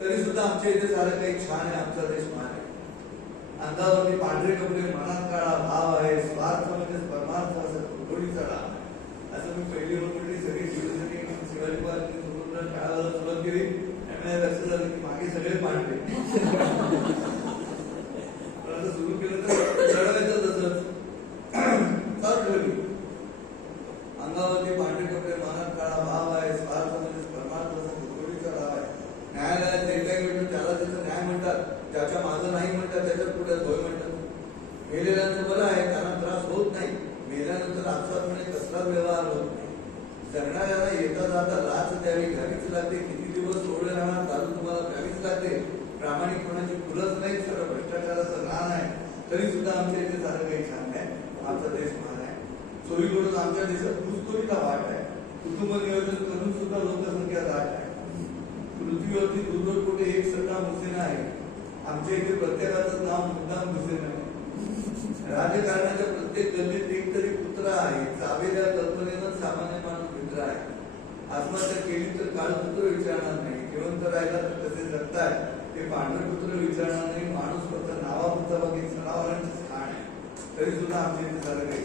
तरी सुद्धा आमच्या इथे सारं काही छान आहे आमचा देश महान आहे. अंगावरती पांढरे कपडे मनात काळा भाव आहे स्वार्थ म्हणजे परमार्थ असं कुरघोडीचा राम असं मी पहिली रोपटी सगळी शिवसेने शिवाजी महाराजांनी स्वतंत्र काळाला सुरुवात केली. त्यामुळे लक्ष झालं की मागे सगळे पांढरे. पण सुरू केलं तर लढवायचं तसंच. चालू ठेवली अंगावरती पांढरे कपडे मनात काळा भाव आहे स्वार्थ म्हणजे परमार्थ असं कुरघोडीचा राव आहे न्यायालयात जे काही मिळतं त्याला त्याचं न्याय म्हणतात ज्याच्या नाही म्हणतात त्याच्यात पुढे होय म्हणतात. मेलेल्यांचं बरं आहे त्यांना त्रास होत नाही. मेल्यानंतर आपसातपणे म्हणजे कसलाच व्यवहार होत नाही. जगणाऱ्याला येता जाता लाच द्यावी घ्यावीच लागते. किती दिवस सोडले राहणार चालू तुम्हाला घ्यावीच लागते. प्रामाणिकपणाची फुलंच नाही सर भ्रष्टाचाराचं रान आहे. तरी सुद्धा आमच्या इथे सारं काही छान नाही. आमचा देश महान आहे. चोरीकडून आमच्या देशात घुसखोरीचा वाट आहे. कुटुंब नियोजन करून सुद्धा लोकसंख्या दाट आहे. पृथ्वीवरती दुर्दोड कुठे एक सट्टा मुसेना आहे. आमच्या इथे प्रत्येकाचं नाव मुद्दाम दिसेल राजकारणाच्या प्रत्येक गल्लीत एक तरी पुत्र आहे. चावेल्या कल्पनेनं सामान्य माणूस मित्र आहे. आत्महत्या केली तर काळ पुत्र विचारणार नाही. जिवंत राहिला तर कसे जगताय. ते पांढरे पुत्र विचारणार नाही. माणूस फक्त नावापुरता बघेल सणावारांचीच खाण आहे. तरी सुद्धा आमच्या इथे झालं काही